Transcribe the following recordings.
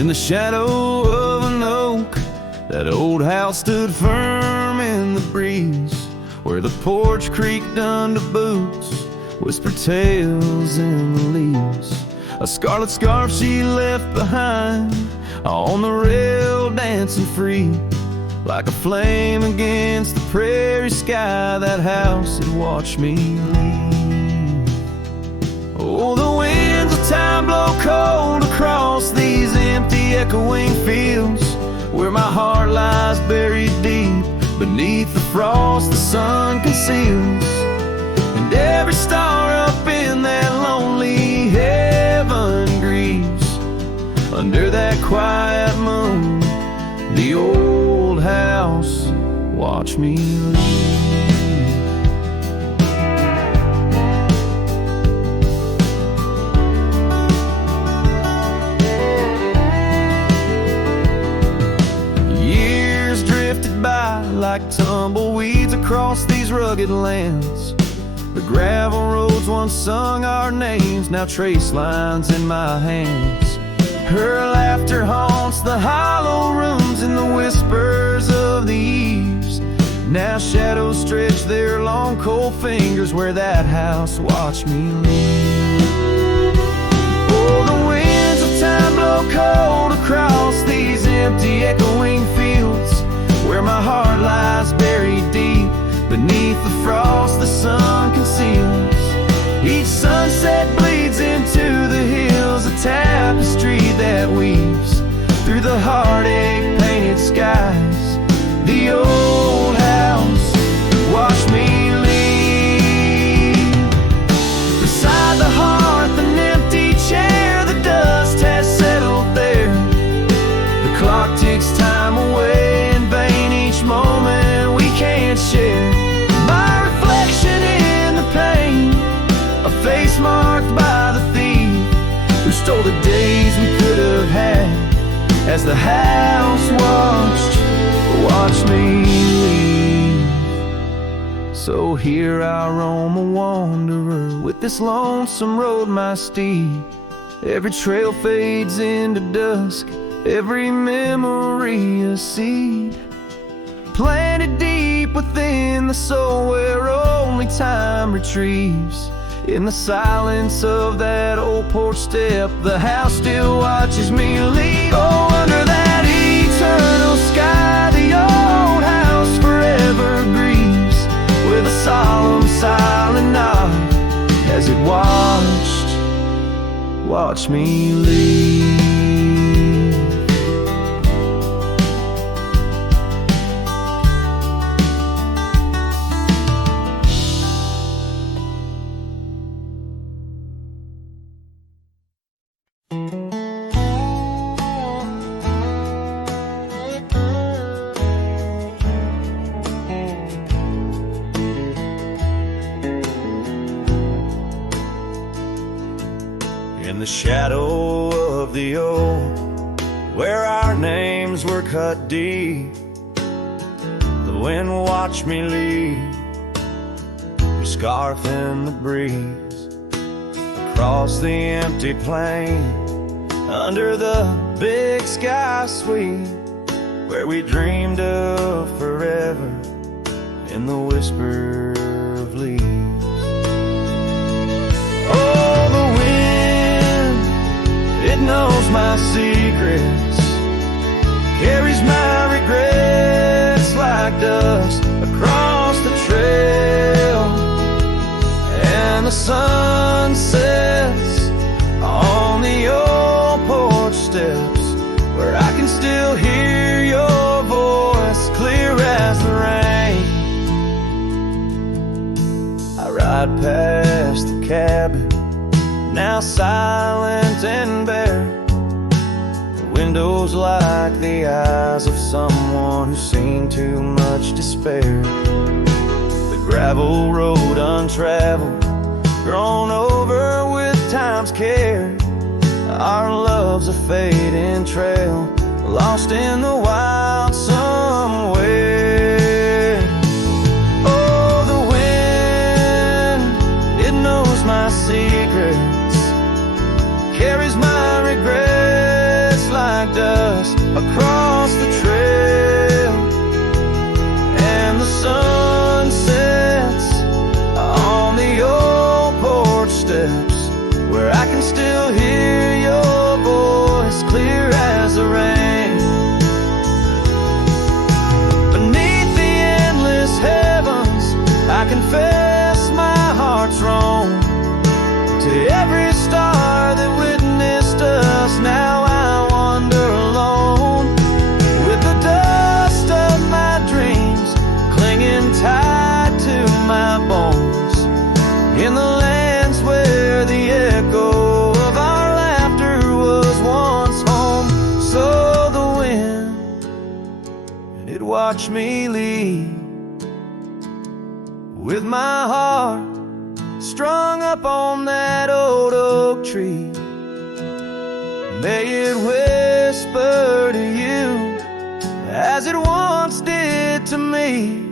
In the shadow of an oak, that old house stood firm in the breeze, where the porch creaked under boots, whispered tales in the leaves. A scarlet scarf she left behind on the rail, dancing free, like a flame against the prairie sky. That house had watched me leave. Oh, the winds of time blow cold across these empty echoing fields, where my heart lies buried deep beneath the frost the sun conceals. And every star up in that lonely heaven grieves under that quiet moon. The old house watched me leave. Years drifted by like tumbleweeds across these rugged lands. The gravel roads once sung our names, now trace lines in my hands. Her laughter haunts the hollow rooms and the whispers of the eaves. Now shadows stretch their long cold fingers where that house watched me leave. Oh, the winds of time blow cold across these empty echoing fields, where my heart lies buried deep beneath the frost the sun conceals. Each sunset bleeds into the hills, a tapestry that weaves through the heartache painted skies. The old house watched me leave. Beside the hearth, an empty chair, the dust has settled there. The clock ticks time away in vain, each moment we can't share. My reflection in the pain, a face marked by the thief who stole the days we could have had, as the house watched me leave. So here I roam a wanderer, with this lonesome road my steed. Every trail fades into dusk, every memory a seed, planted deep within the soul where only time retrieves. In the silence of that old porch step, the house still watches me leave. Oh, under that eternal sky, the old house forever grieves, with a solemn silent nod as it watched me leave. In the shadow of the oak, where our names were cut deep, the wind watched me leave, your scarf in the breeze, across the empty plain, under the big sky sweep, where we dreamed of forever in the whisper of leaves. Oh, the wind, it knows my secrets, carries my regrets like dust across the trail, and the sun sets on the old porch steps, where I can still hear your voice clear as the rain. I ride past the cabin, now silent and bare, the windows like the eyes of someone who's seen too much despair. The gravel road untraveled, grown over with time's care, our love's a fading trail, lost in the wild somewhere. Oh, the wind, it knows my secrets, carries my regrets like It watched me leave with my heart strung up on that old oak tree. May it whisper to you, as it once did to me,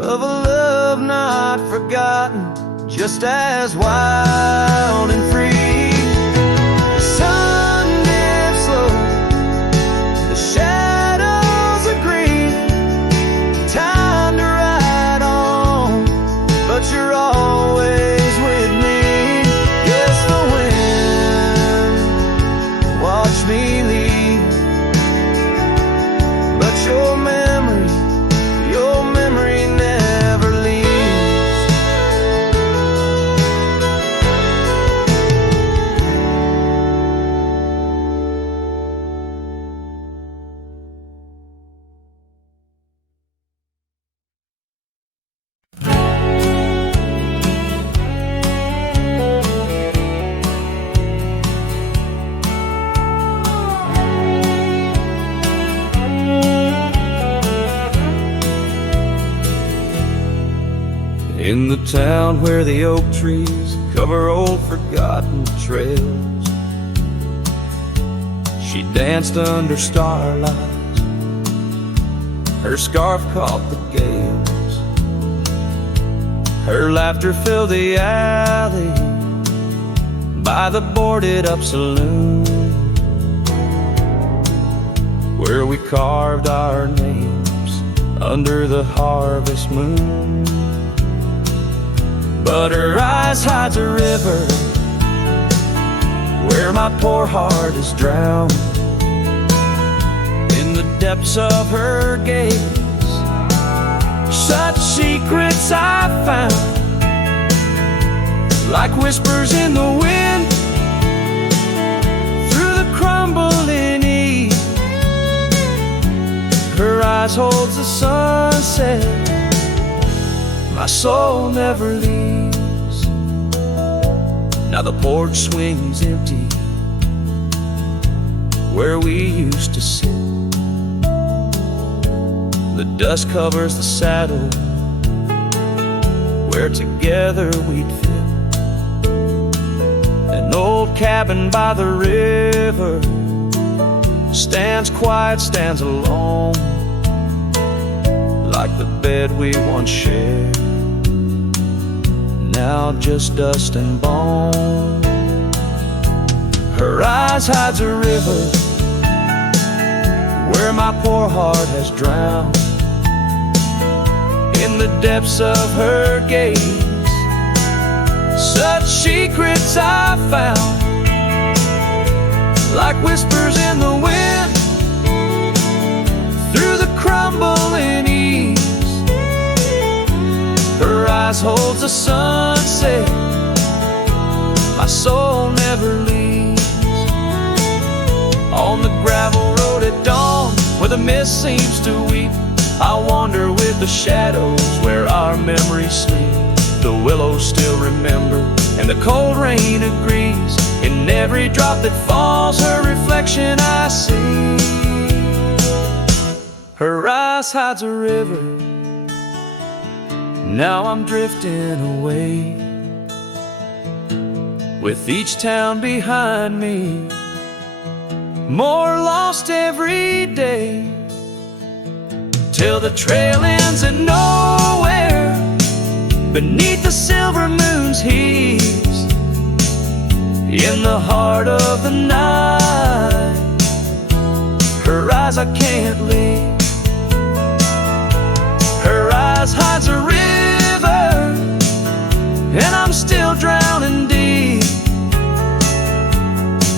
of a love not forgotten, just as wild and free. The sun dips slow, the shadows agree, time to ride on, but you're always with me. Yes, the wind watched me leave, but your memory never leaves. In the town where the oak trees cover old forgotten trails, she danced under starlight, her scarf caught the gales, her laughter filled the alley by the boarded up saloon, where we carved our names under the harvest moon. But her eyes hides a river where my poor heart is drowned. In the depths of her gaze, such secrets I found, like whispers in the wind, through the crumbling eve. Her eyes holds the sunset, my soul never leaves. Now the porch swings empty where we used to sit. The dust covers the saddle where together we'd fit. An old cabin by the river stands quiet, stands alone, like the bed we once shared, now just dust and bone. Her eyes hides a river where my poor heart has drowned. In the depths of her gaze, such secrets I found, like whispers in the wind, through the crumbling eaves. Her eyes holds the sunset, my soul never leaves. On the gravel road at dawn, where the mist seems to weep, I wander with the shadows where our memories sleep. The willows still remember, and the cold rain agrees. In every drop that falls, her reflection I see. Her eyes hides a river, now I'm drifting away, with each town behind me, more lost every day, till the trail ends at nowhere, beneath the silver moon's heaves. In the heart of the night, her eyes I can't leave. Her eyes hides a river, and I'm still drowning deep.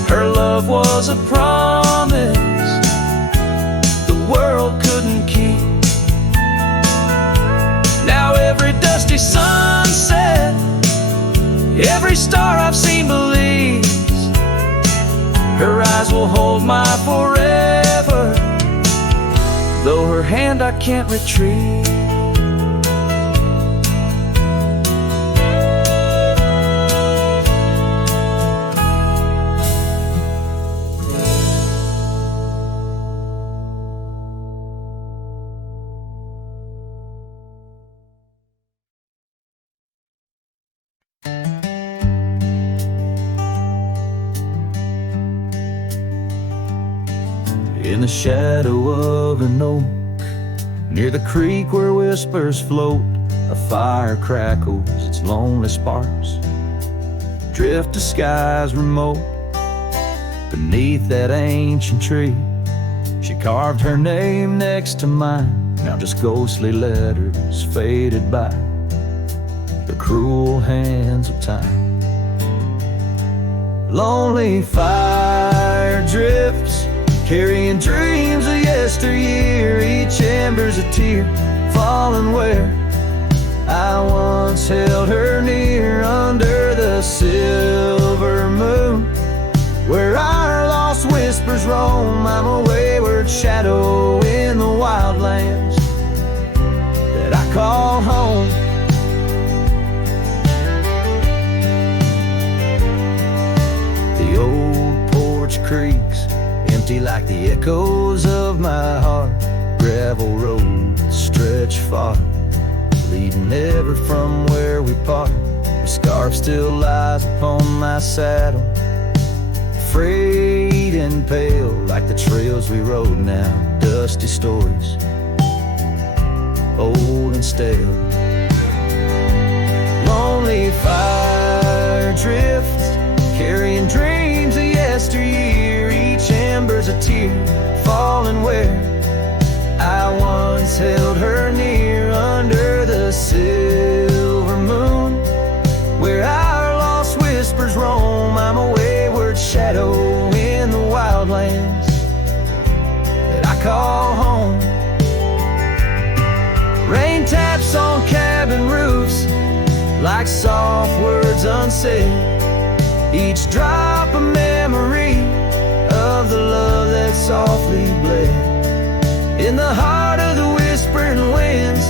Her love was a promise the world couldn't keep. Now every dusty sunset, every star I've seen believes her eyes will hold my forever, though her hand I can't retrieve. in the shadow of an oak, near the creek where whispers float. A fire crackles its lonely sparks, drift to skies remote. Beneath that ancient tree, she carved her name next to mine. Now just ghostly letters faded by the cruel hands of time. Lonely fire drifts, carrying dreams of yesteryear. Each ember's a tear falling where I once held her near, under the silver moon, where our lost whispers roam. I'm a wayward shadow in the wildlands that I call home. The old porch creaks, empty like the echoes of my heart. Gravel roads stretch far, leading ever from where we part. The scarf still lies upon my saddle, frayed and pale like the trails we rode now. Dusty stories, old and stale. Lonely fire drifts, carrying dreams of yesteryear. Each ember's a tear falling where I once held her near, under the silver moon, where our lost whispers roam. I'm a wayward shadow in the wildlands that I call home. Rain taps on cabin roofs like soft words unsaid, each drop a memory of the love that softly bled. In the heart of the whispering winds,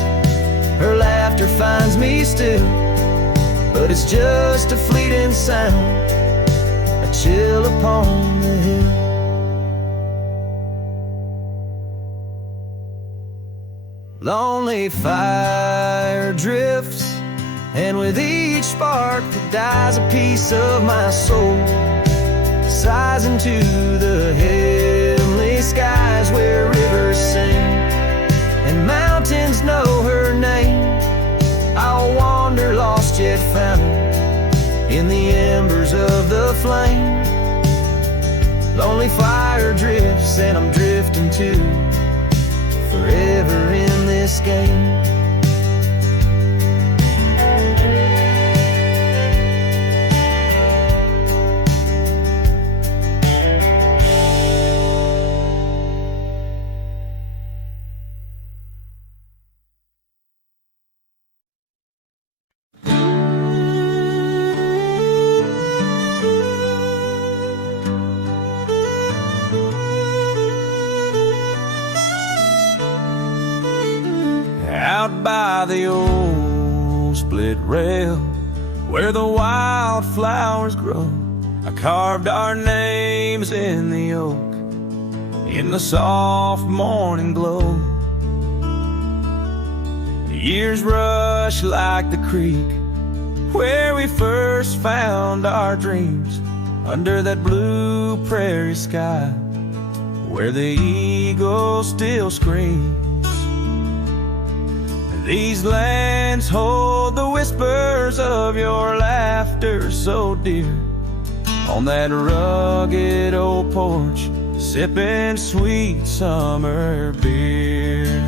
her laughter finds me still, but it's just a fleeting sound, a chill upon the hill. Lonely fire drifts, and with each spark that dies a piece of my soul, sighs into the heavenly skies where rivers sing and mountains know her name. I'll wander lost yet found in the embers of the flame. Lonely fire drifts, and I'm drifting too, forever in this game. Out by the old split rail, where the wildflowers grow, I carved our names in the oak, in the soft morning glow. The years rush like the creek where we first found our dreams, under that blue prairie sky where the eagle still screams. These lands hold the whispers of your laughter so dear, on that rugged old porch, sipping sweet summer beer.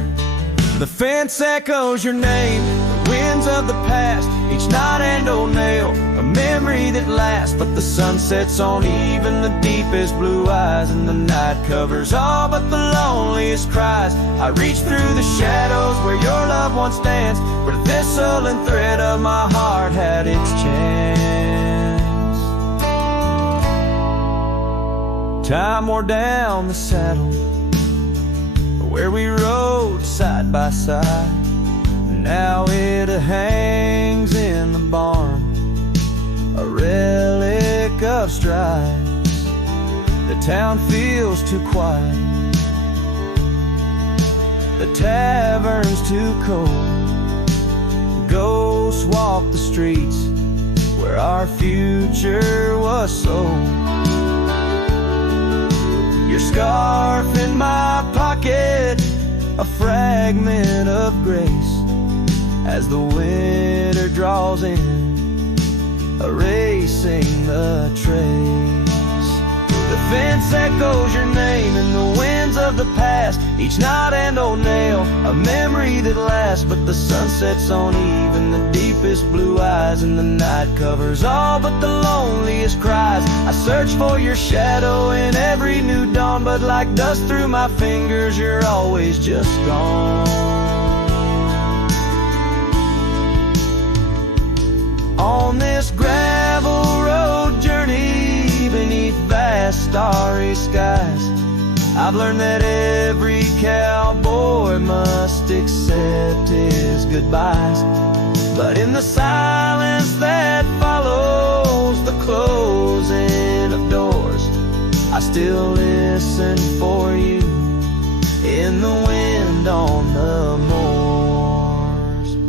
The fence echoes your name, the winds of the past, each knot and old nail, a memory that lasts. But the sun sets on even the deepest blue eyes, and the night covers all but the loneliest cries. I reach through the shadows where your loved one stands, where the thistle and thread of my heart had its chance. Time wore down the saddle where we rode side by side. Now it hangs in the barn, a relic of strides. The town feels too quiet, the tavern's too cold. Ghosts walk the streets where our future was sold. Your scarf in my pocket, a fragment of grace as the winter draws in, erasing the trace. The fence echoes your name in the winds of the past, each knot and old nail, a memory that lasts. But the sun sets on even the deepest blue eyes, and the night covers all but the loneliest cries. I search for your shadow in every new dawn, but like dust through my fingers, you're always just gone. On this gravel road journey beneath vast starry skies, I've learned that every cowboy must accept his goodbyes. But in the silence that follows the closing of doors, I still listen for you in the wind on the moors.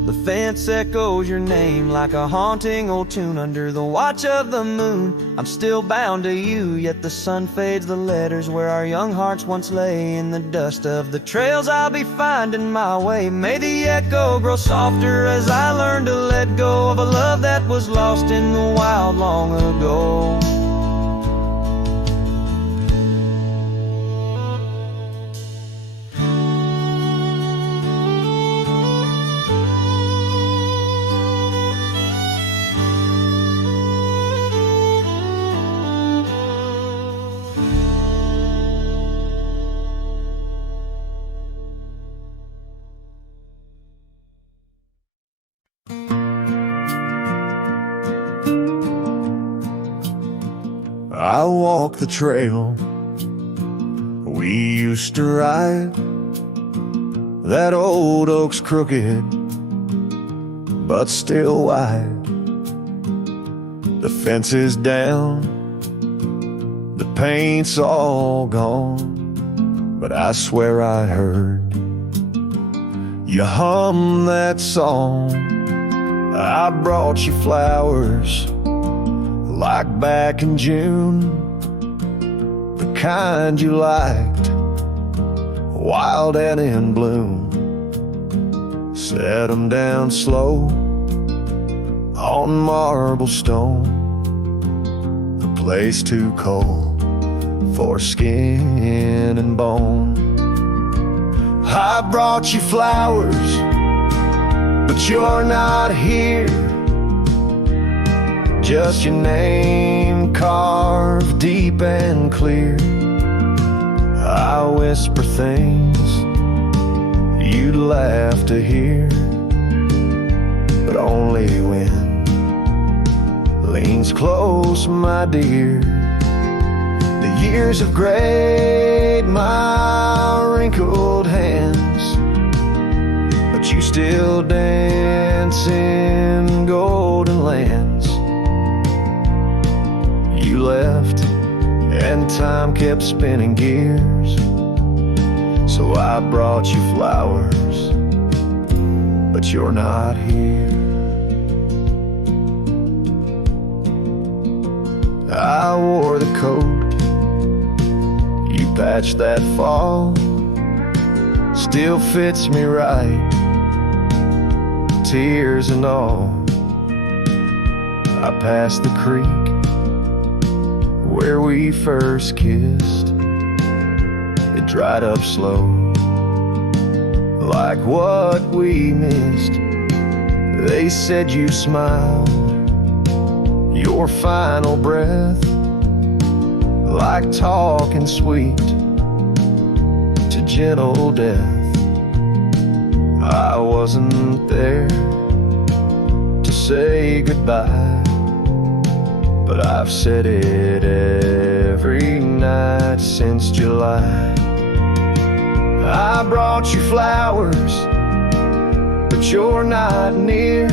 The fence echoes your name like a haunting old tune under the watch of the moon. I'm still bound to you, yet the sun fades the letters where our young hearts once lay. In the dust of the trails I'll be finding my way. May the echo grow softer as I learn to let go of a love that was lost in the wild long ago. I walk the trail we used to ride. That old oak's crooked, but still wide. The fence is down, the paint's all gone, but I swear I heard you hum that song. I brought you flowers like back in June, the kind you liked, wild and in bloom. Set 'em down slow on marble stone, a place too cold for skin and bone. I brought you flowers, but you're not here. Just your name carved deep and clear. I whisper things you'd laugh to hear, but only when leans close, my dear. The years have grayed my wrinkled hands, but you still dance in golden lands. You left and time kept spinning gears, so I brought you flowers, but you're not here. I wore the coat you patched that fall, still fits me right, tears and all. I passed the creek where we first kissed, it dried up slow, like what we missed. They said you smiled, your final breath, like talking sweet to gentle death. I wasn't there to say goodbye, but I've said it every night since July. I brought you flowers, but you're not near.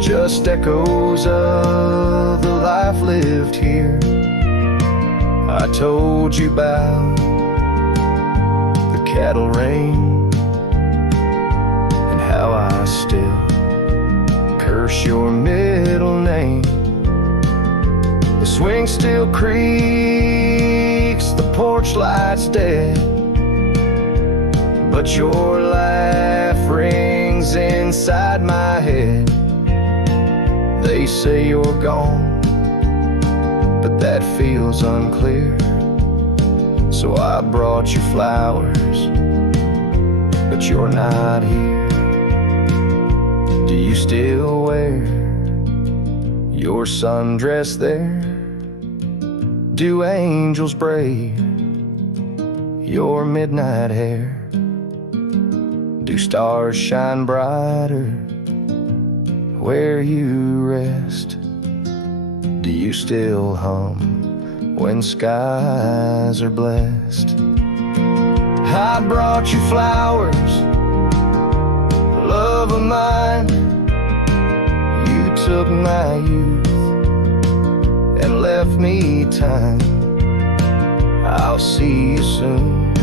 Just echoes of the life lived here. I told you about the cattle rain and how I still curse your middle name. The swing still creaks torchlight's dead, but your laugh rings inside my head. They say you're gone, but that feels unclear. So I brought you flowers, but you're not here. Do you still wear your sundress there? Do angels braid your midnight hair? Do stars shine brighter where you rest? Do you still hum when skies are blessed? I brought you flowers, love of mine. You took my youth and left me time. I'll see you soon,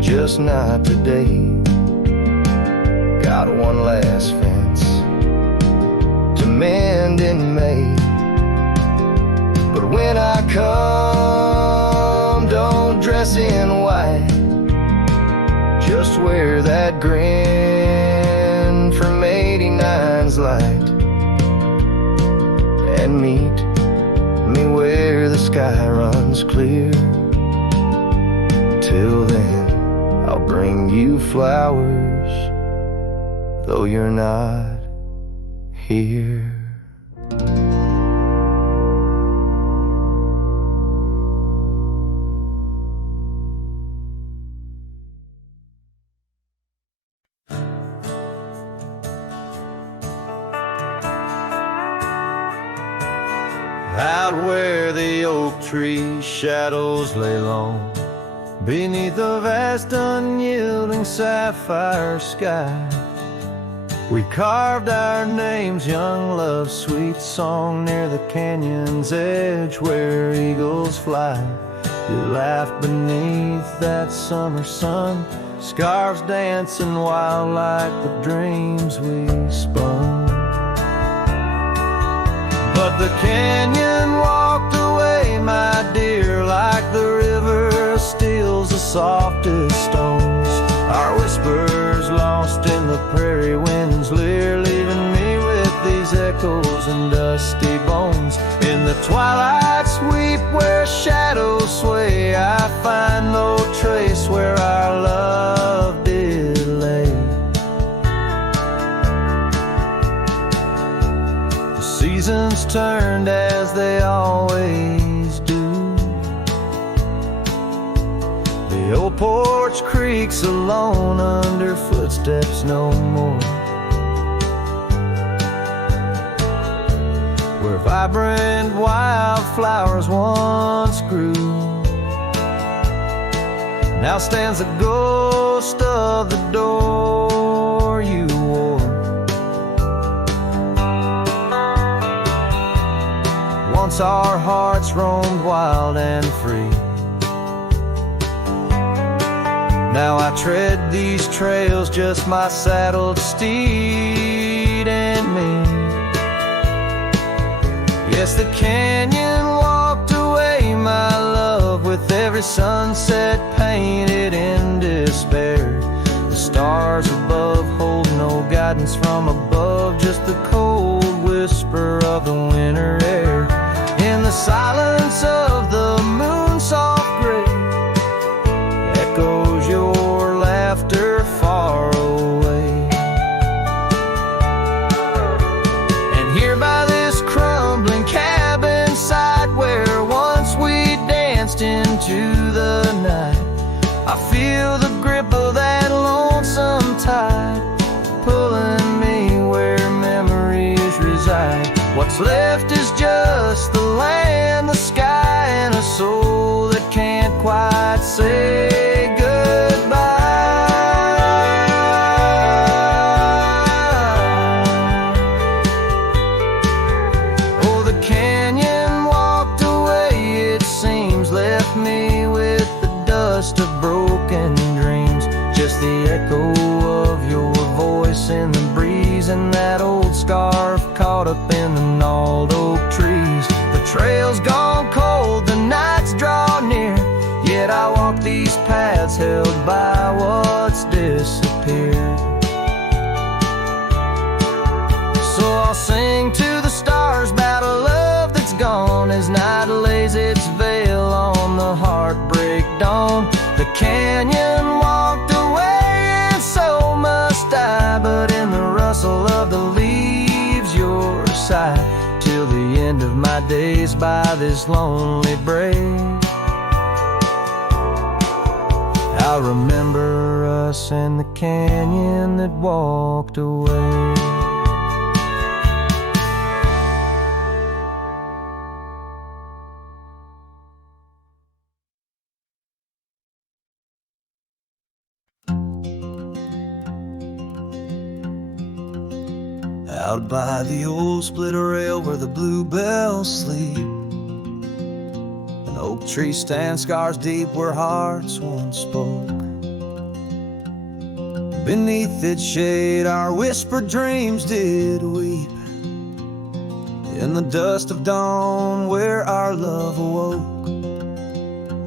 just not today. Got one last fence to mend in May. But when I come, don't dress in white. Just wear that grin from '89's light, and meet me where the sky runs clear. Till then, I'll bring you flowers, though you're not here. Out where the oak tree shadows lay long, beneath a vast unyielding sapphire sky, we carved our names, young love's sweet song, near the canyon's edge where eagles fly. You laughed beneath that summer sun, scarves dancing wild like the dreams we spun. But the canyon walked away, my dear, like the river steals the softest stones. Our whispers lost in the prairie wind's leer, leaving me with these echoes and dusty bones. In the twilight sweep where shadows sway, I find no trace where our love did lay. The seasons turned as they always do. The old porch creaks alone under footsteps no more, where vibrant wildflowers once grew. Now stands the ghost of the door you wore. Once our hearts roamed wild and free. Now I tread these trails, just my saddled steed and me. Yes, the canyon walked away, my love, with every sunset painted in despair. The stars above hold no guidance from above, just the cold whisper of the winter air. In the silence of the moon's soft gray, echoes your laughter far away. And here by this crumbling cabin site, where once we danced into the night, I feel the grip of that lonesome tide, pulling me where memories reside. What's left is just the land, the sky, and a soul that can't quite say goodbye. Oh, the canyon walked away, it seems, left me with the dust of broken dreams. Just the echo of your voice in the breeze, and that old scarf caught up in the gnarled oak trees. The trail's gone cold, the nights draw near, these paths held by what's disappeared. So I'll sing to the stars about a love that's gone as night lays its veil on the heartbreak dawn. The canyon walked away and so must I, but in the rustle of the leaves your side, till the end of my days by this lonely brave. I remember us in the canyon that walked away. Out by the old split rail where the bluebells sleep, an oak tree stands scars deep where hearts once spoke. Beneath its shade our whispered dreams did weep, in the dust of dawn where our love awoke.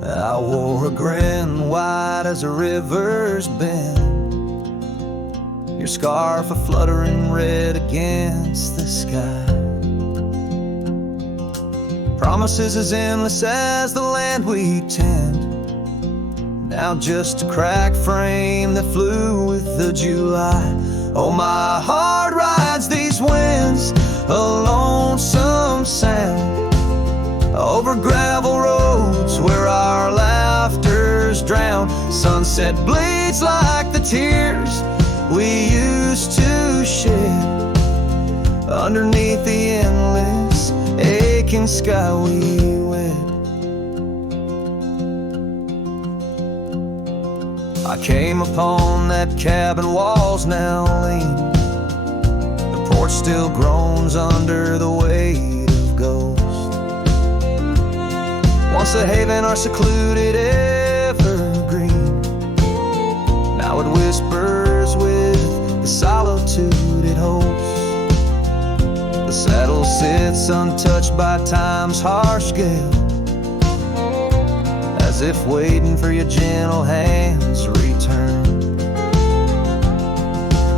I wore a grin wide as a river's bend, your scarf a fluttering red against the sky. Promises as endless as the land we tend, now just a cracked frame that flew with the July. Oh, my heart rides these winds, a lonesome sound, over gravel roads where our laughter's drowned. Sunset bleeds like the tears we used to shed, underneath the endless aching sky we wed. I came upon that cabin walls now lean, the porch still groans under the weight of ghosts. Once a haven or secluded evergreen, now it whispers with the solitude it holds. The saddle sits untouched by time's harsh gale, as if waiting for your gentle hand's return.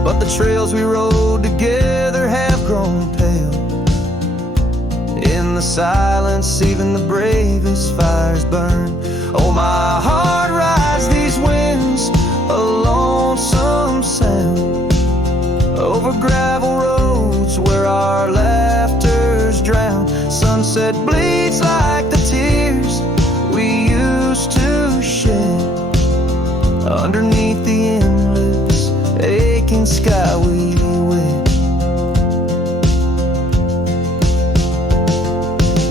But the trails we rode together have grown pale, in the silence even the bravest fires burn. Oh, my heart rides these winds, a lonesome sound, over gravel roads where our laughter's drowned. Sunset bleeds like the tears we used to shed, underneath the endless aching sky we wed.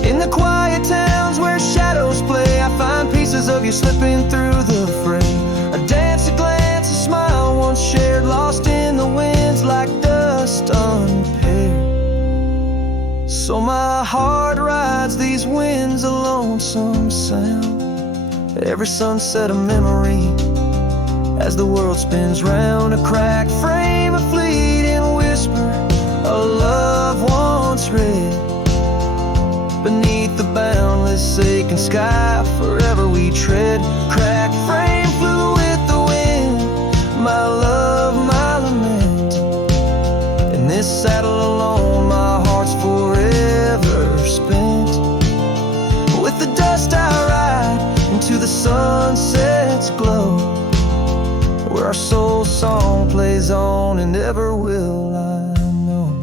In the quiet towns where shadows play, I find pieces of you slipping through the fray. A dance, a glance, a smile once shared, lost in the winds like dust unpaired. So my heart rides these winds, a lonesome sound, every sunset a memory, as the world spins round. A cracked frame, a fleeting whisper, a love once read, beneath the boundless aching sky forever we tread. Cracked frame flew with the wind, my love, my lament. In this saddle alone my heart's forever spent. With the dust I ride into the sunset's glow, where our soul song plays on and ever will I know.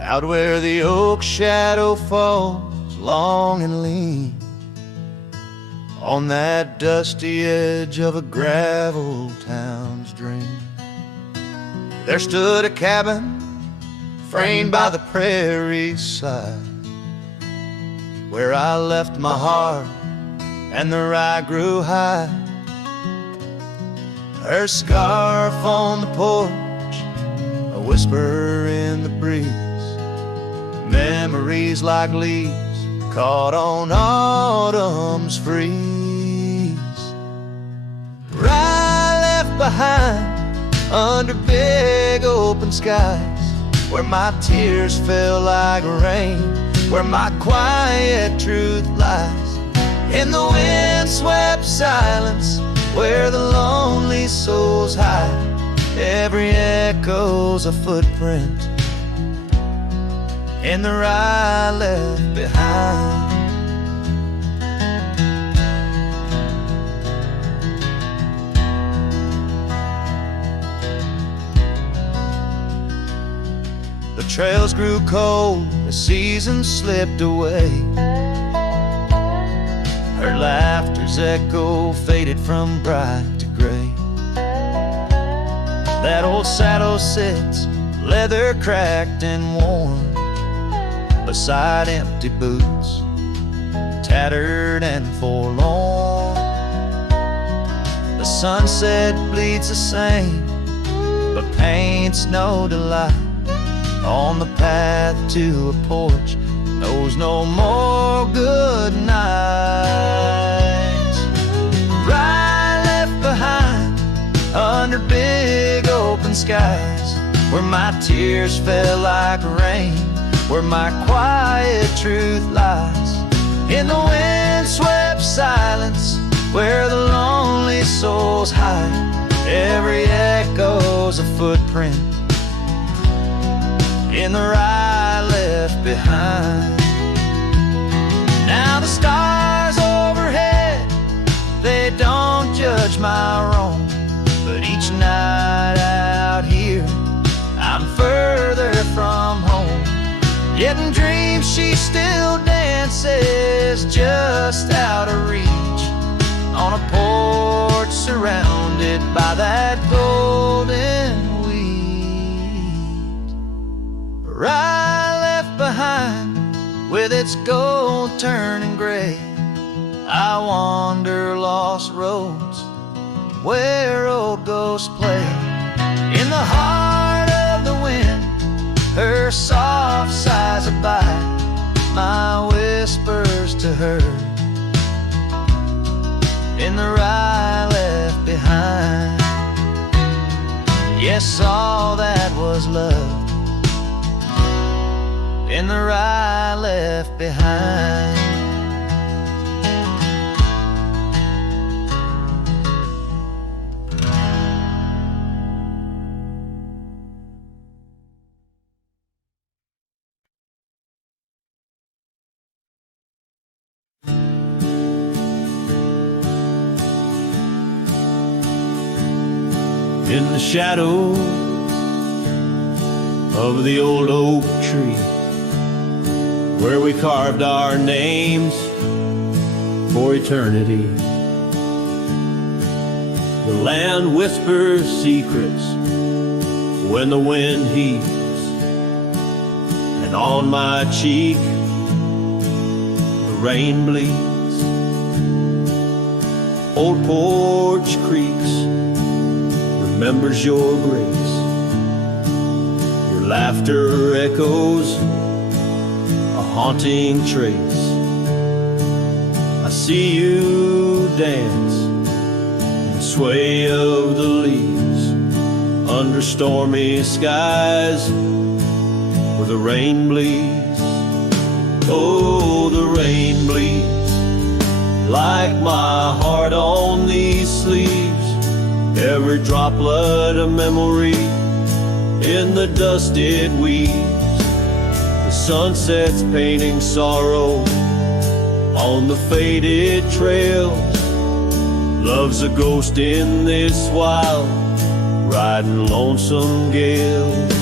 Out where the oak shadow falls long and lean, on that dusty edge of a gravel town's dream, there stood a cabin framed by the prairie's side, where I left my heart and the rye grew high. Her scarf on the porch, a whisper in the breeze, memories like leaves caught on autumn's freeze. Right left behind under big open skies, where my tears fell like rain, where my quiet truth lies. In the wind-swept silence, where the lonely souls hide, every echo's a footprint in the ride left behind. The trails grew cold, the seasons slipped away. Her laughter's echo faded from bright to gray. That old saddle sits, leather cracked and worn, beside empty boots, tattered and forlorn. The sunset bleeds the same, but paints no delight on the path to a porch, knows no more good nights. Right left behind under big open skies, where my tears fell like rain, where my quiet truth lies. In the wind-swept silence, where the lonely souls hide, every echo's a footprint in the ride left behind. Now the stars overhead, they don't judge my wrong, but each night out here, I'm further from home. Yet in dreams she still dances just out of reach, on a porch surrounded by that golden wheat. Right left behind with its gold turning gray, I wander lost roads where old ghosts play. In the heart of the wind, her soft sighs abide, my whispers to her in the ride left behind. Yes, all that was loved in the ride left behind. In the shadow of the old oak tree, where we carved our names for eternity, the land whispers secrets when the wind heaves, and on my cheek the rain bleeds. Old porch creaks, remembers your grace. Your laughter echoes a haunting trace. I see you dance in the sway of the leaves, under stormy skies where the rain bleeds. Oh, the rain bleeds like my heart on these sleeves, every droplet a memory in the dust it weaves. The sunset's painting sorrow on the faded trails. Love's a ghost in this wild, riding lonesome gales.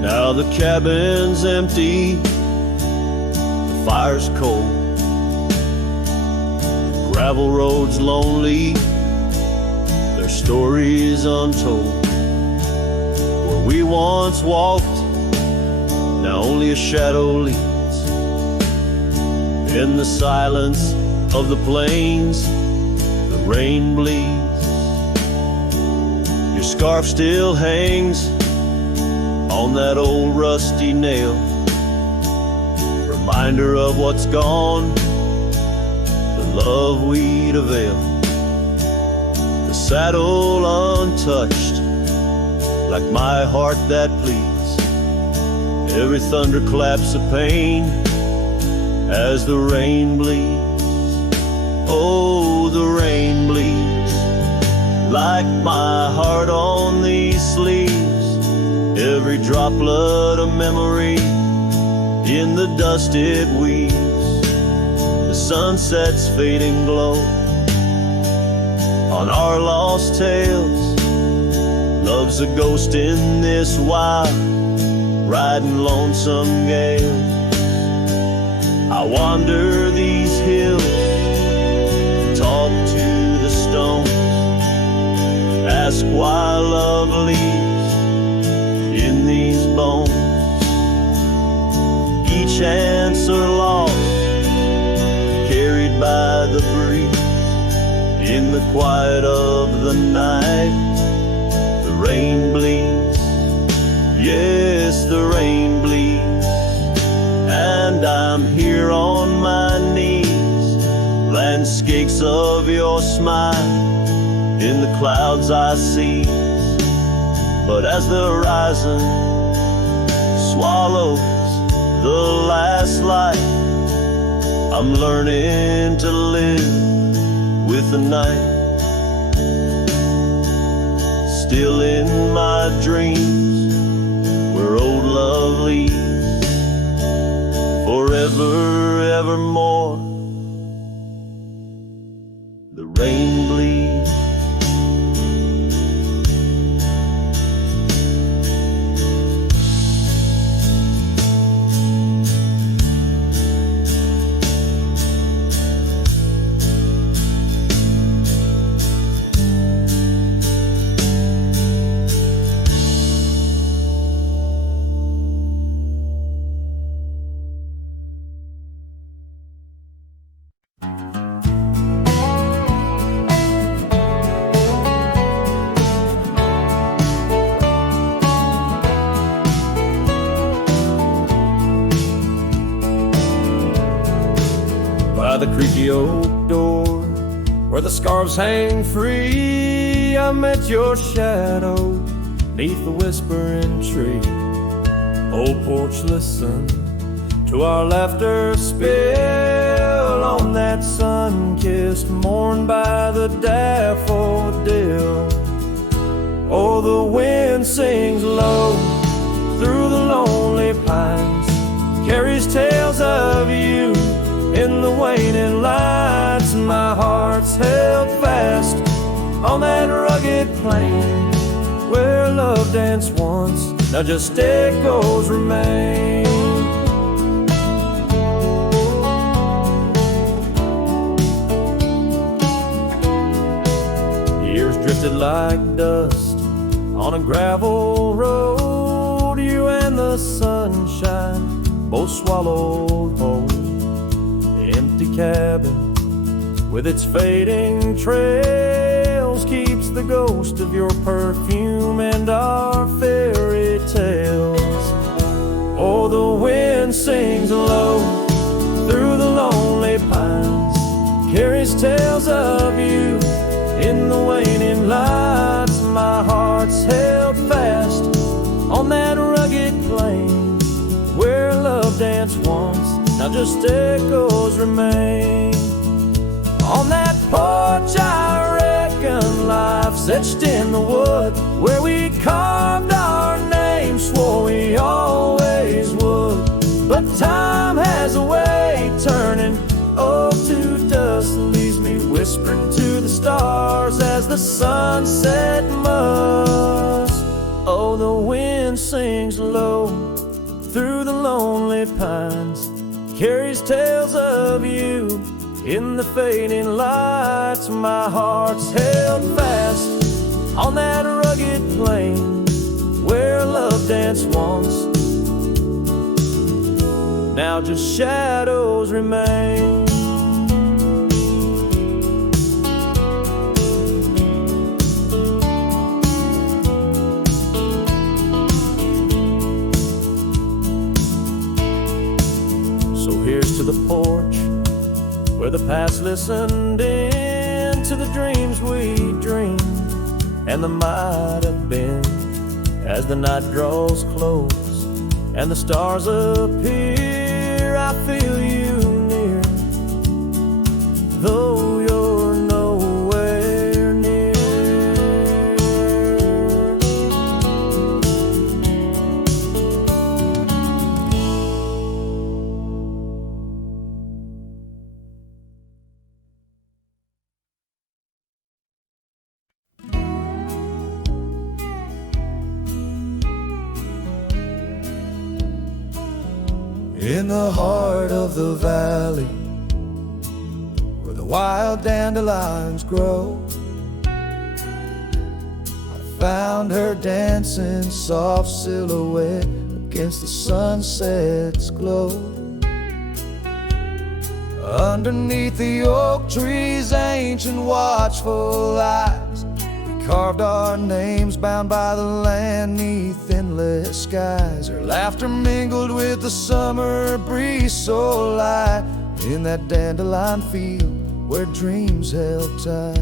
Now the cabin's empty, the fire's cold, the gravel road's lonely, their stories untold. Where we once walked, now only a shadow leads. In the silence of the plains, the rain bleeds. Your scarf still hangs on that old rusty nail, reminder of what's gone, the love we'd avail. The saddle untouched, like my heart that pleads. Every thunderclap's a pain as the rain bleeds. Oh, the rain bleeds like my heart on these sleeves. Every droplet of memory in the dust it weaves. The sunset's fading glow on our lost tales. Love's a ghost in this wild, riding lonesome gale. I wander these hills, talk to the stones, ask why love leaves in these bones. Each answer lost, carried by the breeze. In the quiet of the night, the rain bleeds. Yes, the rain bleeds. And I'm here on my knees, landscapes of your smile in the clouds I see. But as the horizon swallows the last light, I'm learning to live with the night. Still in my dreams, where old love leads, forever, evermore, the rain bleeds. By the creaky oak door, where the scarves hang free, I met your shadow neath the whispering tree. Old porch, listen to our laughter spill on that sun-kissed morn by the daffodil. Oh, the wind sings low through the lonely pines, carries tales of you in the waning lights. My heart's held fast on that rugged plain where love danced once, now just echoes remain. Years drifted like dust on a gravel road, you and the sunshine both swallowed whole. Empty cabin with its fading trails keeps the ghost of your perfume and our fairy tales. Oh, the wind sings low through the lonely pines, carries tales of you in the waning lights. My heart's held fast on that rugged plain where love danced once, now just echoes remain. On that porch I reckon life's etched in the wood, where we carved our names, swore we always would. But time has a way turning oh to dust, leaves me whispering to the stars as the sunset must. Oh, the wind sings low through the lonely pines, carries tales of you in the fading lights. My heart's held fast on that rugged plain where love danced once, now just shadows remain. So here's to the porch where the past listened in to the dreams we dreamed and the might have been. As the night draws close and the stars appear, I feel you near, though you're nowhere near. In the heart of the valley, where the wild dandelions grow, I found her dancing soft silhouette against the sunset's glow. Underneath the oak tree's ancient watchful eyes, we carved our names bound by the land 'neath endless skies. Her laughter mingled with the summer breeze so light in that dandelion field where dreams held tight.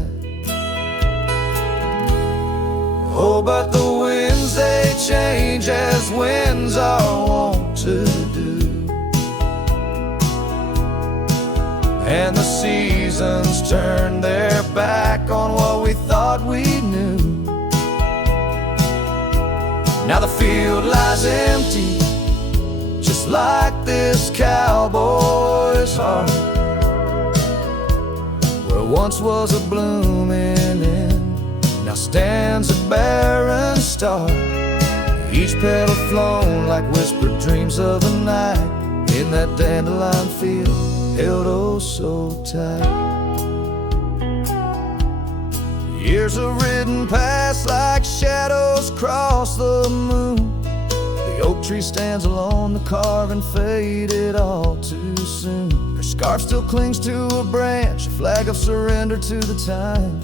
Oh, but the winds, they change as winds are wont to do, and the seasons turn their back on what we thought we knew. Now the field lies empty, just like this cowboy's heart, where once was a blooming inn, now stands a barren star. Each petal flown like whispered dreams of the night in that dandelion field held oh so tight. Years have ridden past like shadows cross the moon. The oak tree stands alone, the carving faded all too soon. Her scarf still clings to a branch, a flag of surrender to the time.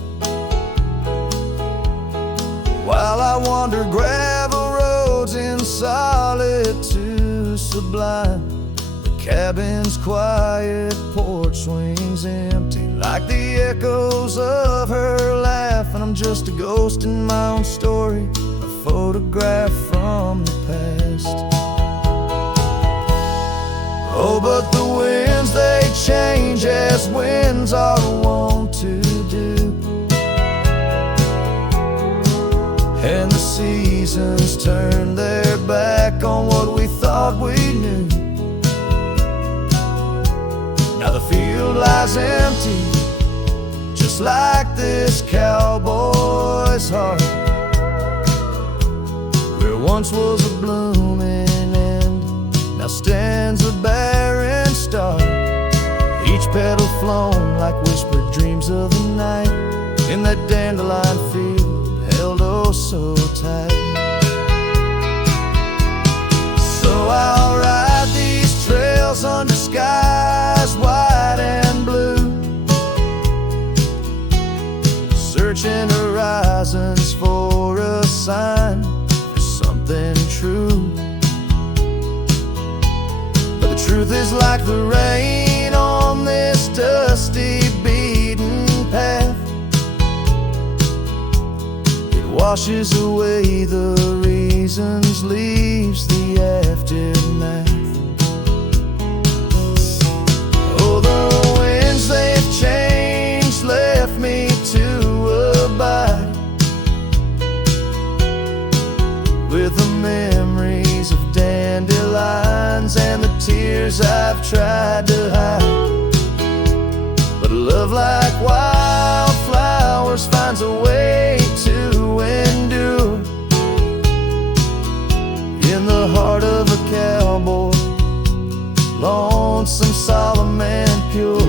While I wander gravel roads in solitude sublime, the cabin's quiet porch swings empty like the echoes of her laugh, and I'm just a ghost in my own story, a photograph from the past. Oh, but the winds, they change as winds are wont to do, and the seasons turn their back on what we thought we knew. Now the field lies empty, just like this cowboy's heart, where once was a blooming end, now stands a barren star. Each petal flown like whispered dreams of the night in that dandelion field held oh so tight. So I'll ride these trails under skies white and blue, searching horizons for a sign for something true. But the truth is like the rain on this dusty beaten path, it washes away the reasons, leaves the aftermath. Oh, the winds, they've changed, left me to abide with the memories of dandelions and the tears I've tried to hide. But love like wildflowers finds a way to endure in the heart of a cowboy, lonesome, solemn and pure.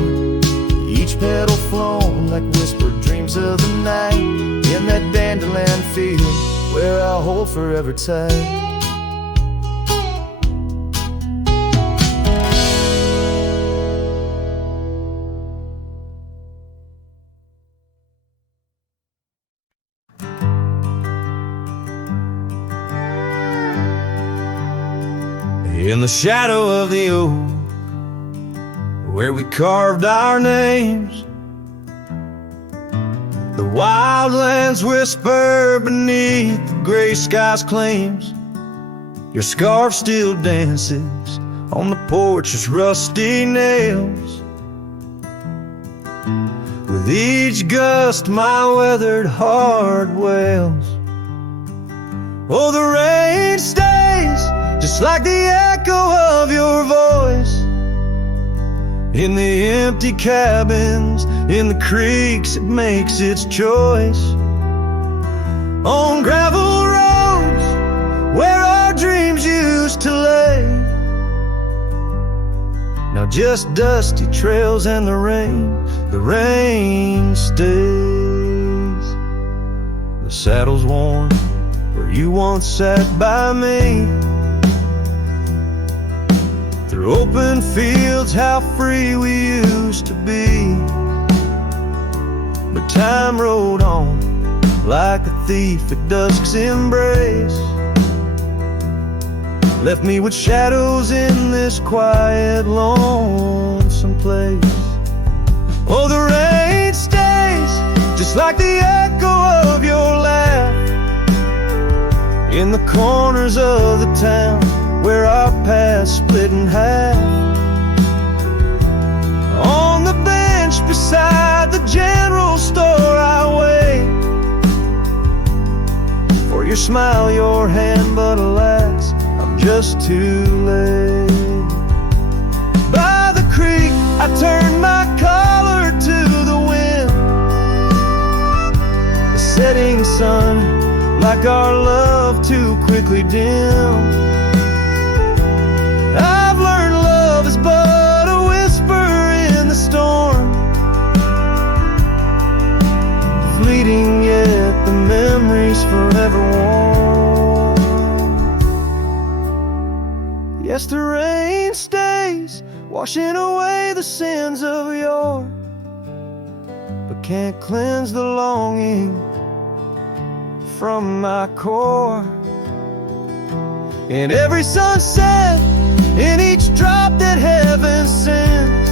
Each petal flown like whispered dreams of the night in that dandelion field where I'll hold forever tight. in the shadow of the oak, where we carved our names. The wildlands whisper beneath the gray sky's claims. Your scarf still dances on the porch's rusty nails. With each gust my weathered heart wails. Oh, the rain stays just like the echo of your voice in the empty cabins, in the creeks it makes its choice. On gravel roads where our dreams used to lay, now just dusty trails and the rain stays. The saddle's worn where you once sat by me. Through open fields, how free we used to be. But time rode on like a thief at dusk's embrace. Left me with shadows in this quiet, lonesome place. Oh, the rain stays just like the echo of your laugh in the corners of the town where our paths split in half. On the bench beside the general store I wait for your smile, your hand, but alas, I'm just too late. By the creek I turned my collar to the wind. The setting sun, like our love, too quickly dim. I've learned love is but a whisper in the storm, fleeting yet the memories forever warm. Yes, the rain stays, washing away the sins of yore, but can't cleanse the longing from my core. In every sunset, in each drop that heaven sends,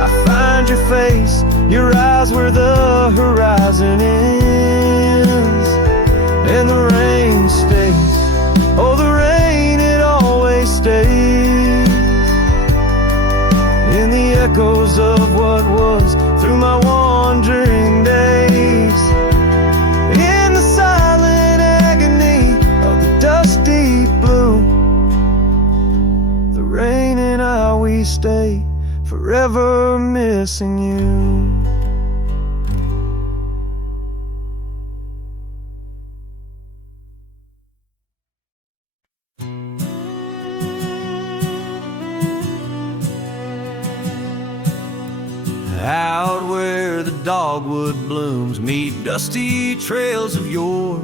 I find your face, your eyes where the horizon ends. And the rain stays, oh the rain, it always stays, in the echoes of what was through my wandering days. In the silent agony of the dusty blue, the rain and I, we stay forever missing you. Out where the dogwood blooms meet dusty trails of yore,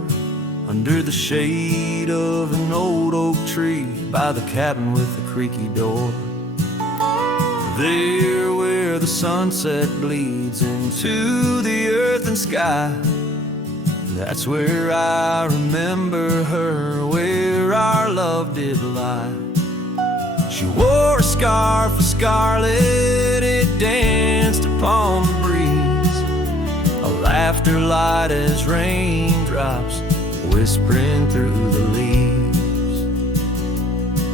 under the shade of an old oak tree by the cabin with the creaky door. There where the sunset bleeds into the earth and sky, that's where I remember her, where our love did lie. She wore a scarf of scarlet, it danced upon the breeze, a laughter light as raindrops whispering through the leaves.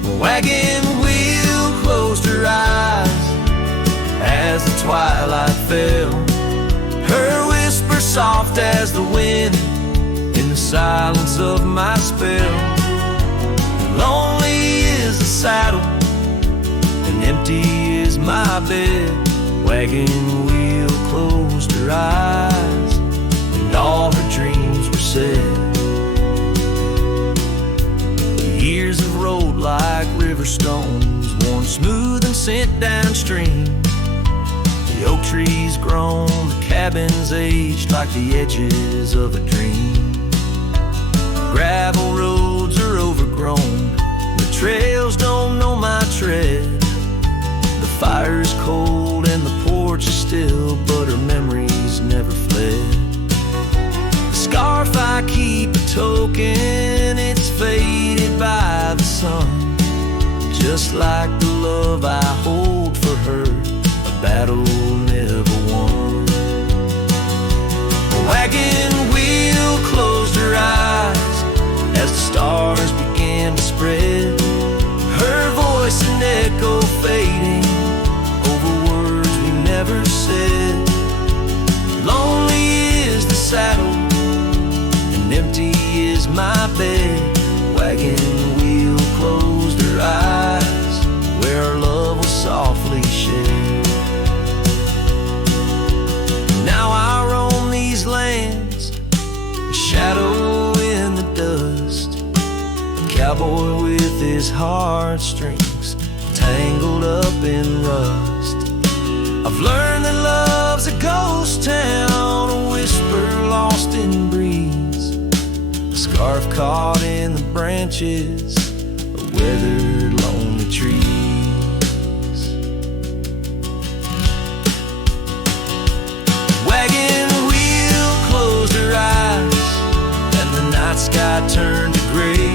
The wagon wheel closed her eyes as the twilight fell, her whisper soft as the wind in the silence of my spell. Lonely is the saddle and empty is my bed. Wagon wheel closed her eyes and all her dreams were said. The years have rolled like river stones, worn smooth and sent downstream. The oak trees grown, the cabins aged like the edges of a dream. Gravel roads are overgrown, the trails don't know my tread. The fire's cold and the porch is still, but her memories never fled. The scarf I keep a token, it's faded by the sun. just like the love I hold for her, a battle never won. The wagon wheel closed her eyes as the stars began to spread, her voice an echo fading over words we never said. Lonely is the saddle and empty is my bed. Wagon wheel closed her eyes where our love was softly shed. Now I roam these lands, a shadow in the dust, a cowboy with his heartstrings tangled up in rust. I've learned that love's a ghost town, a whisper lost in breeze, a scarf caught in the branches of weathered lonely trees. Wagon wheel closed her eyes and the night sky turned to gray,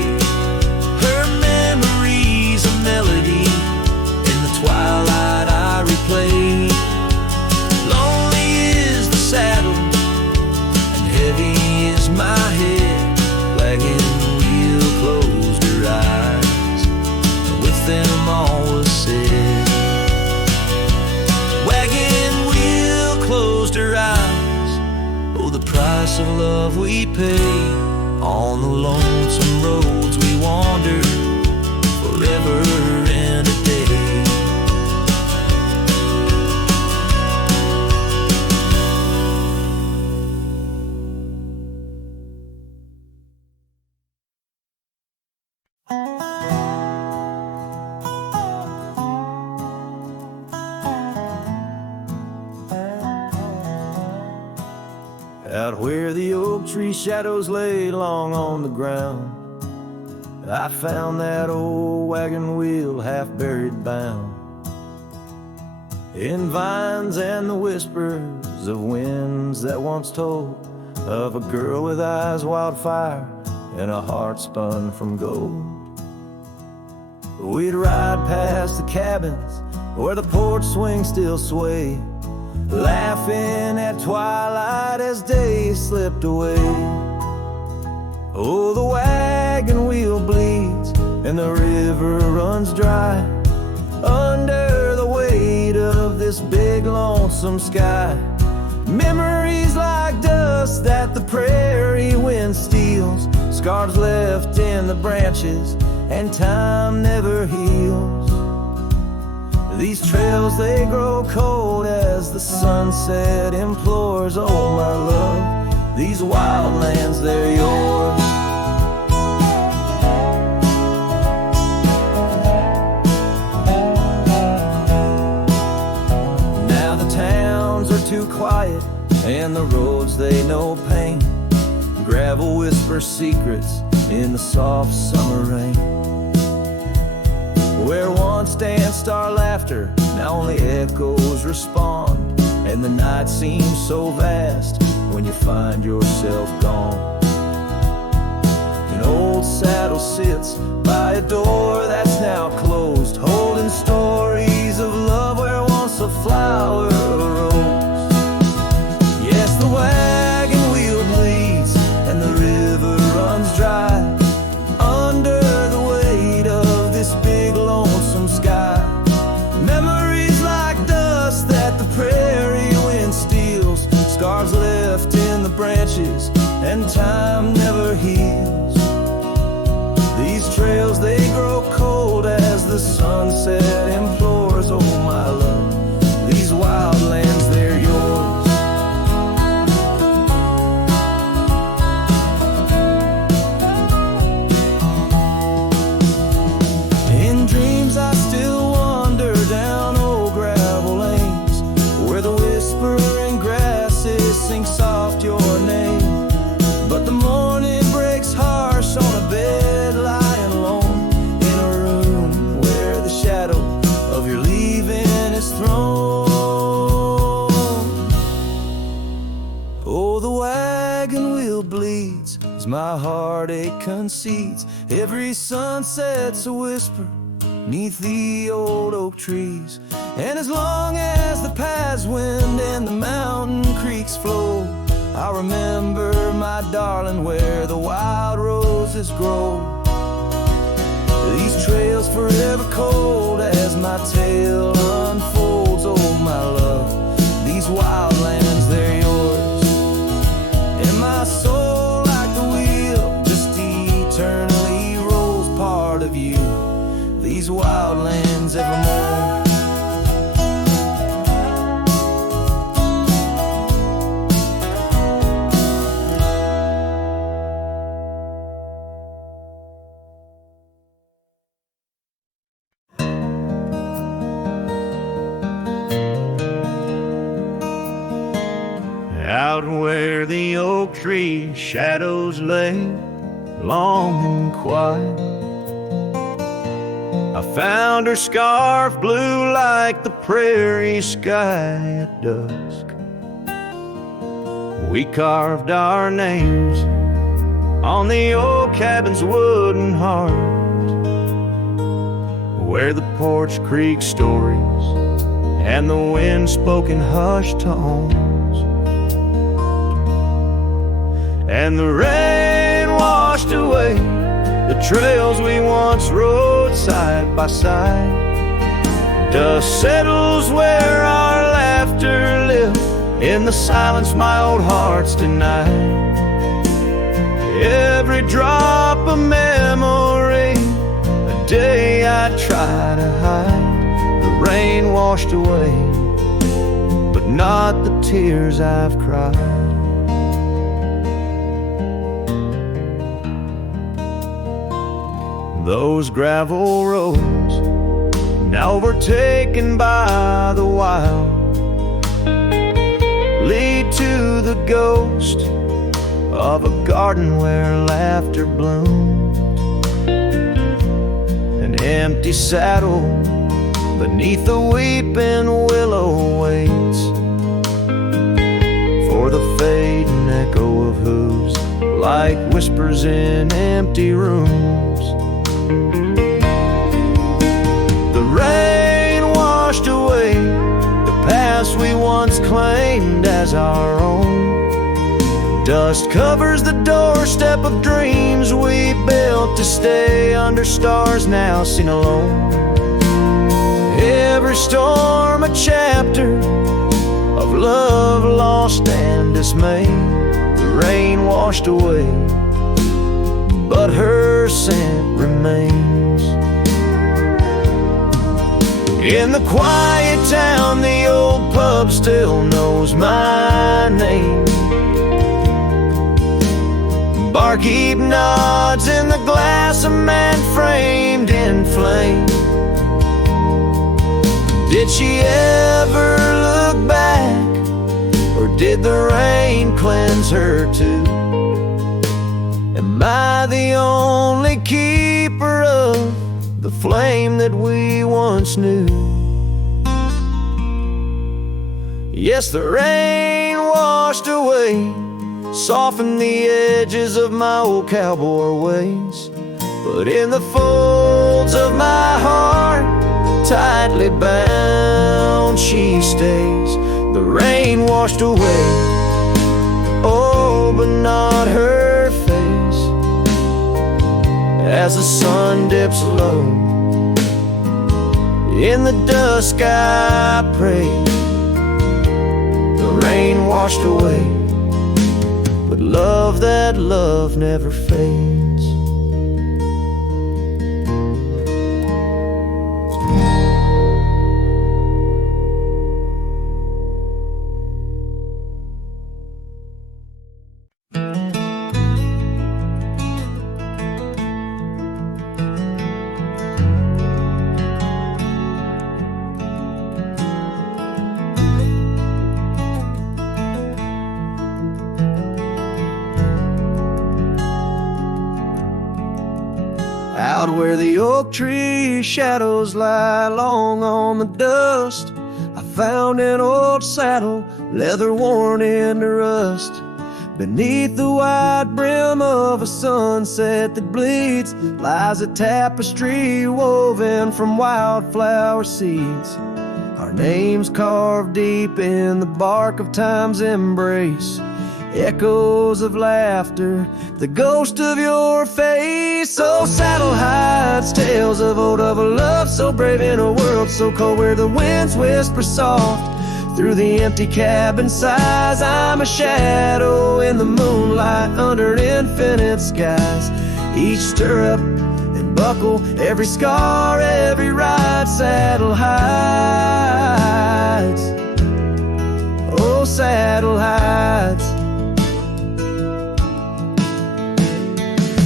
her memories a melody in the twilight I replay. Lonely is the saddle and heavy is my head. Wagon wheel closed her eyes and with them all was said. Wagon wheel closed her eyes, oh the price of love we pay on the lonesome roads we wander forever and a day. Out where the oak tree shadows lay long on the ground, I found that old wagon wheel half buried bound in vines and the whispers of winds that once told of a girl with eyes wildfire and a heart spun from gold. We'd ride past the cabins where the porch swings still sway, laughing at twilight as day slipped away. Oh, the wagon wheel bleeds and the river runs dry under the weight of this big lonesome sky. Memories like dust that the prairie wind steals, scars left in the branches and time never heals. These trails, they grow cold as the sunset implores. Oh, my love, these wild lands, they're yours. Now the towns are too quiet and the roads, they know pain. Gravel whispers secrets in the soft summer rain. Where once danced our laughter, now only echoes respond, and the night seems so vast when you find yourself gone. An old saddle sits by a door that's now closed, holding stories of love where once a flower arose. Yes, the wagon wheel bleeds and the river runs dry under the weight of this big lonesome sky. Memories like dust that the prairie wind steals, scars left in the branches and time never heals. These trails, they grow cold as the sunset implores. Oh, my love, these wild lands, they're yours. In dreams I still wander down old gravel lanes where the whispering grasses sing soft your name. But the morning breaks harsh on a bed lying alone in a room where the shadow of your leaving is thrown. Oh, the wagon wheel bleeds as my heartache concedes. Every sunset's a whisper 'neath the old oak trees. And as long as the paths wind and the mountain creeks flow, I remember, my darling, where the wild roses grow. These trails forever cold as my tale unfolds. Oh, my love, these wild lands, they're yours. And my soul, like the wheel, just eternally rolls, part of you, these wild lands evermore. Out where the oak tree shadows lay, long and quiet, I found her scarf blue like the prairie sky at dusk. We carved our names on the old cabin's wooden heart, where the porch creak stories and the wind-spoken hushed tones. And the rain washed away the trails we once rode side by side. Dust settles where our laughter lived in the silence my old heart's denied. Every drop of memory, a day I try to hide. The rain washed away, but not the tears I've cried. Those gravel roads, now overtaken by the wild, lead to the ghost of a garden where laughter bloomed. An empty saddle beneath the weeping willow waits for the fading echo of hooves, like whispers in empty rooms. The rain washed away the past we once claimed as our own. Dust covers the doorstep of dreams we built to stay under stars now seen alone. Every storm a chapter of love lost and dismay. The rain washed away, but her scent remains. In the quiet town, the old pub still knows my name. Barkeep nods in the glass, a man framed in flame. Did she ever look back, or did the rain cleanse her too? Am I the only keeper of the flame that we once knew? Yes, the rain washed away, softened the edges of my old cowboy ways, but in the folds of my heart, tightly bound she stays. The rain washed away, oh, but not her face. As the sun dips low in the dusk, I pray. The rain washed away, but love, that love never fades. Out where the oak tree shadows lie long on the dust, I found an old saddle, leather worn into rust. Beneath the wide brim of a sunset that bleeds lies a tapestry woven from wildflower seeds. Our names carved deep in the bark of time's embrace. Echoes of laughter, the ghost of your face. Oh, saddle hides, tales of old, of a love so brave in a world so cold, where the winds whisper soft through the empty cabin sighs. I'm a shadow in the moonlight under infinite skies. Each stirrup and buckle, every scar, every ride, saddle hides. Oh, saddle hides.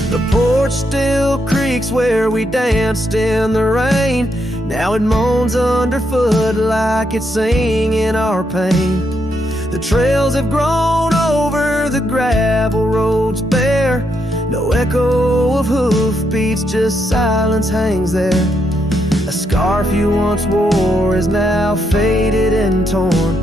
The porch still creaks where we danced in the rain. Now it moans underfoot like it's singing our pain. The trails have grown over the gravel roads bare. No echo of hoofbeats, just silence hangs there. A scarf you once wore is now faded and torn,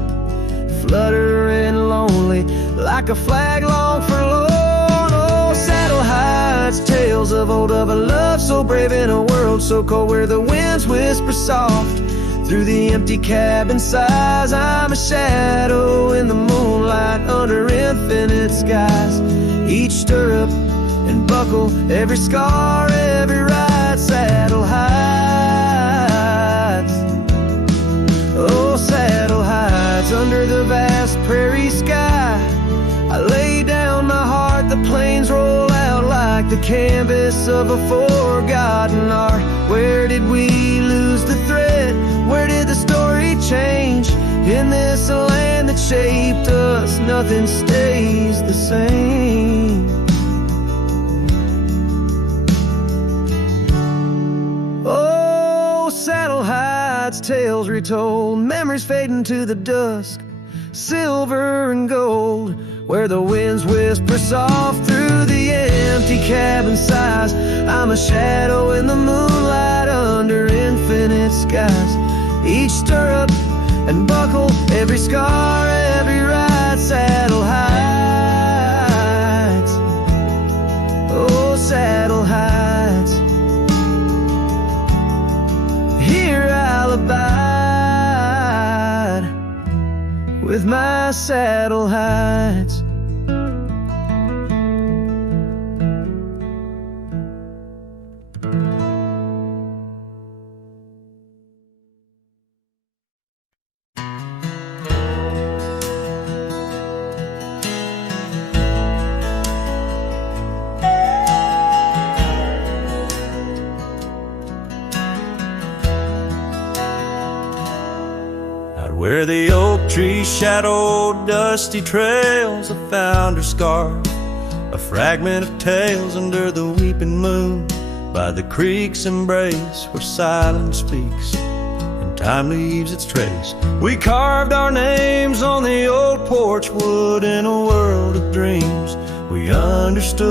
fluttering lonely like a flag long forlorn. Oh, saddle hides, tales of old, of a love so brave in a world so cold, where the winds whisper soft through the empty cabin sighs. I'm a shadow in the moonlight under infinite skies. Each stirrup and buckle, every scar, every ride, saddle hides. Oh, saddle hides under the vast prairie sky. I lay down my heart, the plains roll out like the canvas of a forgotten art. Where did we lose the thread? Where did the story change? In this land that shaped us, nothing stays the same. Oh, saddle hides, tales retold, memories fading to the dusk, silver and gold, where the winds whisper soft through the empty cabin sighs. I'm a shadow in the moonlight under infinite skies. Each stirrup and buckle, every scar, every ride, saddle hides. Oh, saddle hides. Here I'll abide with my saddle hides. Where the oak trees shadowed dusty trails, I found her scarf, a fragment of tales under the weeping moon, by the creek's embrace where silence speaks and time leaves its trace. We carved our names on the old porch wood in a world of dreams we understood.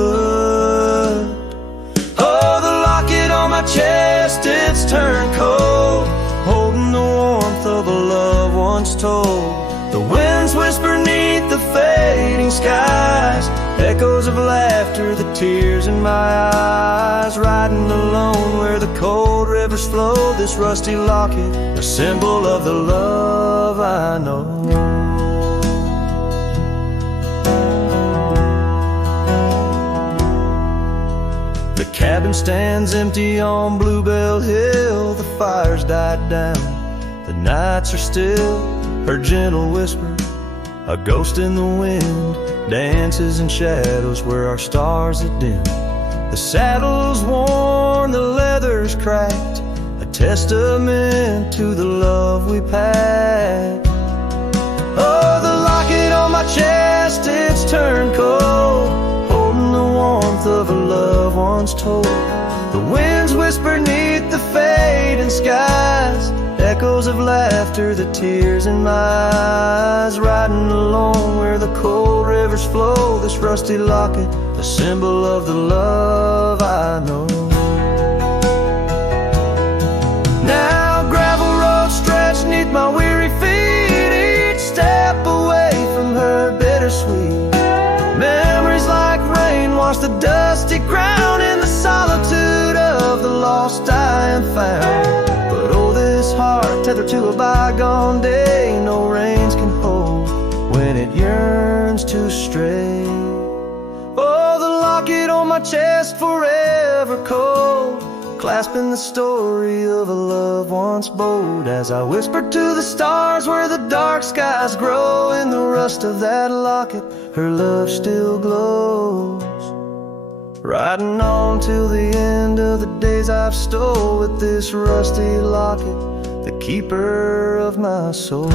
Oh, the locket on my chest, it's turned cold, holding the warmth of a love once told. The winds whisper neath the fading skies, echoes of laughter, the tears in my eyes. Riding alone where the cold rivers flow, this rusty locket, a symbol of the love I know. The cabin stands empty on Bluebell Hill, the fire's died down, the nights are still. Her gentle whisper, a ghost in the wind, dances in shadows where our stars are dim. The saddle's worn, the leather's cracked, a testament to the love we packed. Oh, the locket on my chest, it's turned cold, holding the warmth of a love once told. The winds whisper neath the fading skies, echoes of laughter, the tears in my eyes. Riding along where the cold rivers flow, this rusty locket, a symbol of the love I know. Now gravel roads stretch neath my weary feet, each step away from her bittersweet wash the dusty ground in the solitude of the lost I am found. But oh, this heart tethered to a bygone day, no reins can hold when it yearns to stray. Oh, the locket on my chest forever cold, clasping the story of a love once bold, as I whisper to the stars where the dark skies grow. In the rust of that locket, her love still glows. Riding on till the end of the days I've stole, with this rusty locket, the keeper of my soul.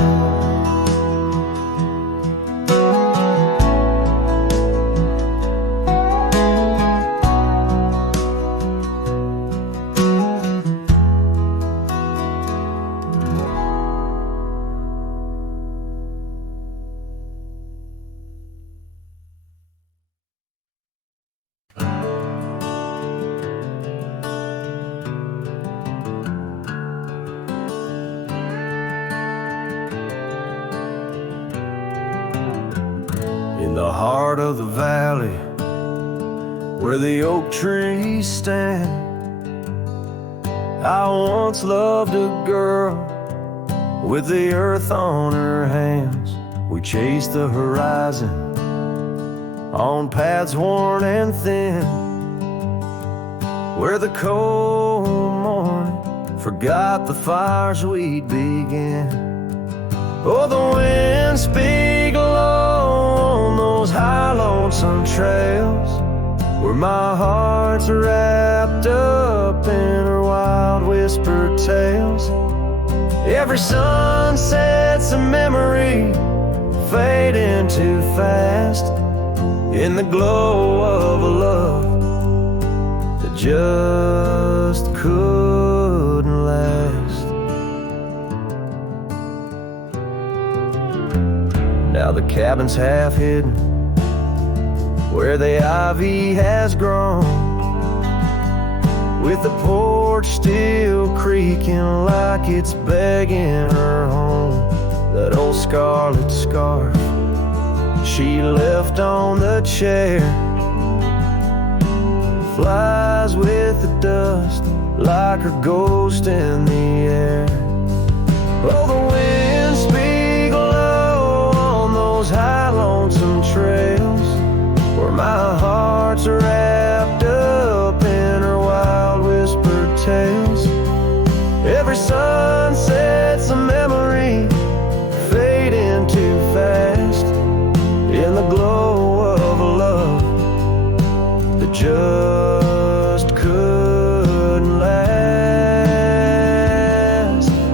In the heart of the valley, where the oak trees stand, I once loved a girl with the earth on her hands. We chased the horizon on paths worn and thin, where the cold morning forgot the fires we'd begin. Oh, the wind speak low on those high lonesome trails, where my heart's wrapped up in her wild whispered tales. Every sunset's a memory fading too fast, in the glow of a love that just couldn't last. Now the cabin's half hidden where the ivy has grown, with the porch still creaking like it's begging her home. That old scarlet scarf she left on the chair flies with the dust like her ghost in the air. Oh, the wind speak low on those high lonesome trails, where my heart's wrapped up in her wild whispered tales. Every sunset's a memory fading too fast, in the glow of a love that just couldn't last.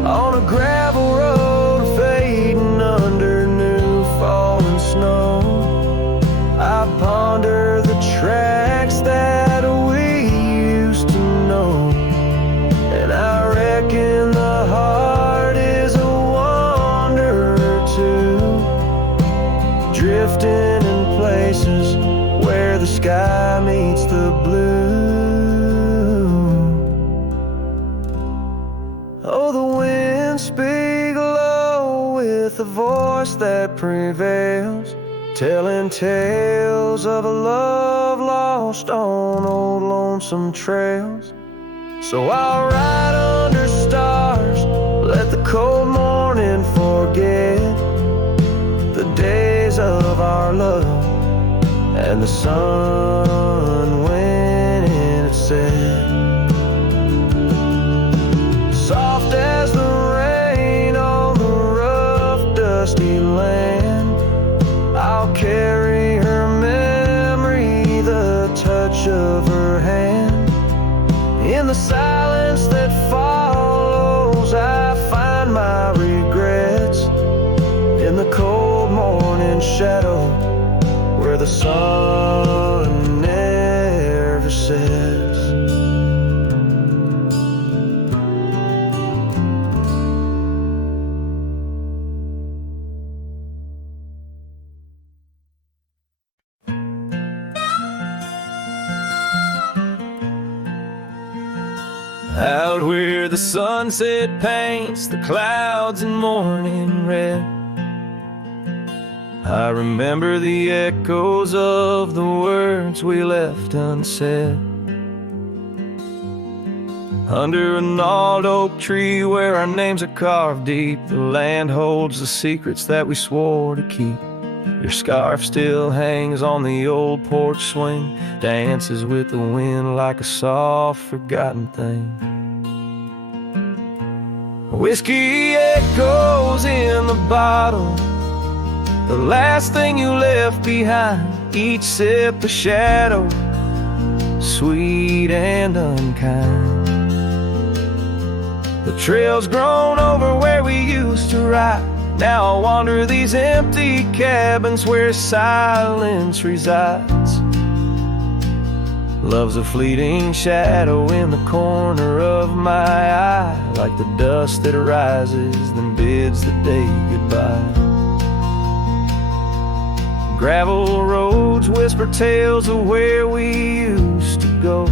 On a gravel road fading under new falling snow, I ponder the tracks that we used to know, and I reckon the heart is a wanderer too, drifting in places where the sky meets the blue. Oh, the wind speak low with a voice that prevails, telling tales of a love lost on old lonesome trails. So I'll ride under stars, let the cold morning forget the days of our love and the sun when it set. Soft as the rain on the rough dusty land, I'll carry her memory, the touch of her hand. In the silence that follows, I find my regrets, in the cold morning shadow where the sun never sets. Out where the sunset paints the clouds in morning red, I remember the echoes of the words we left unsaid. Under a gnarled oak tree where our names are carved deep, the land holds the secrets that we swore to keep. Your scarf still hangs on the old porch swing, dances with the wind like a soft forgotten thing. Whiskey echoes in the bottle, the last thing you left behind. Each sip a shadow, sweet and unkind. The trail's grown over where we used to ride. Now I wander these empty cabins where silence resides. Love's a fleeting shadow in the corner of my eye, like the dust that rises then bids the day goodbye. Gravel roads whisper tales of where we used to go,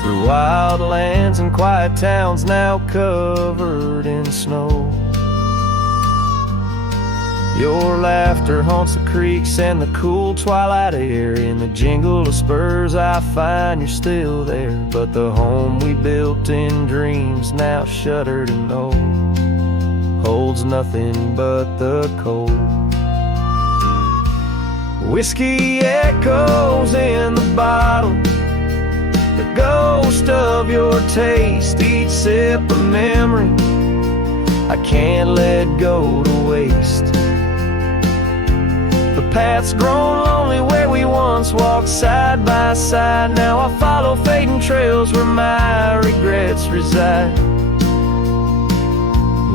through wild lands and quiet towns now covered in snow. Your laughter haunts the creeks and the cool twilight air. In the jingle of spurs I find you're still there, but the home we built in dreams, now shuttered and old, holds nothing but the cold. Whiskey echoes in the bottle, the ghost of your taste, each sip a memory I can't let go to waste. The path's grown lonely where we once walked side by side. Now I follow fading trails where my regrets reside.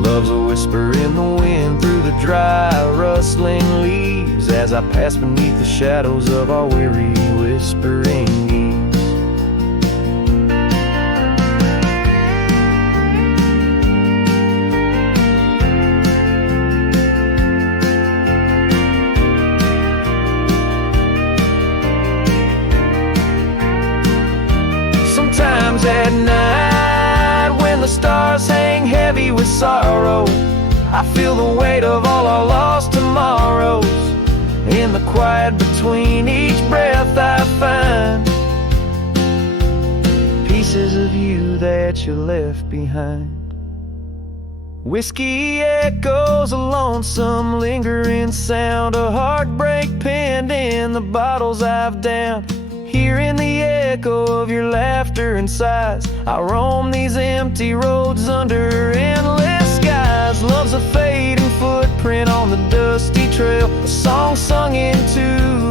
Love's a whisper in the wind through the dry, rustling leaves, as I pass beneath the shadows of our weary whispering eaves. Sometimes at night, when the stars hang heavy with sorrow, I feel the weight of all our lost tomorrows. In the quiet between each breath I find pieces of you that you left behind. Whiskey echoes, a lonesome lingering sound, a heartbreak penned in the bottles I've downed. Hearing the echo of your laughter and sighs, I roam these empty roads under endless skies. Love's a fading footprint on the dusty trail, a song sung into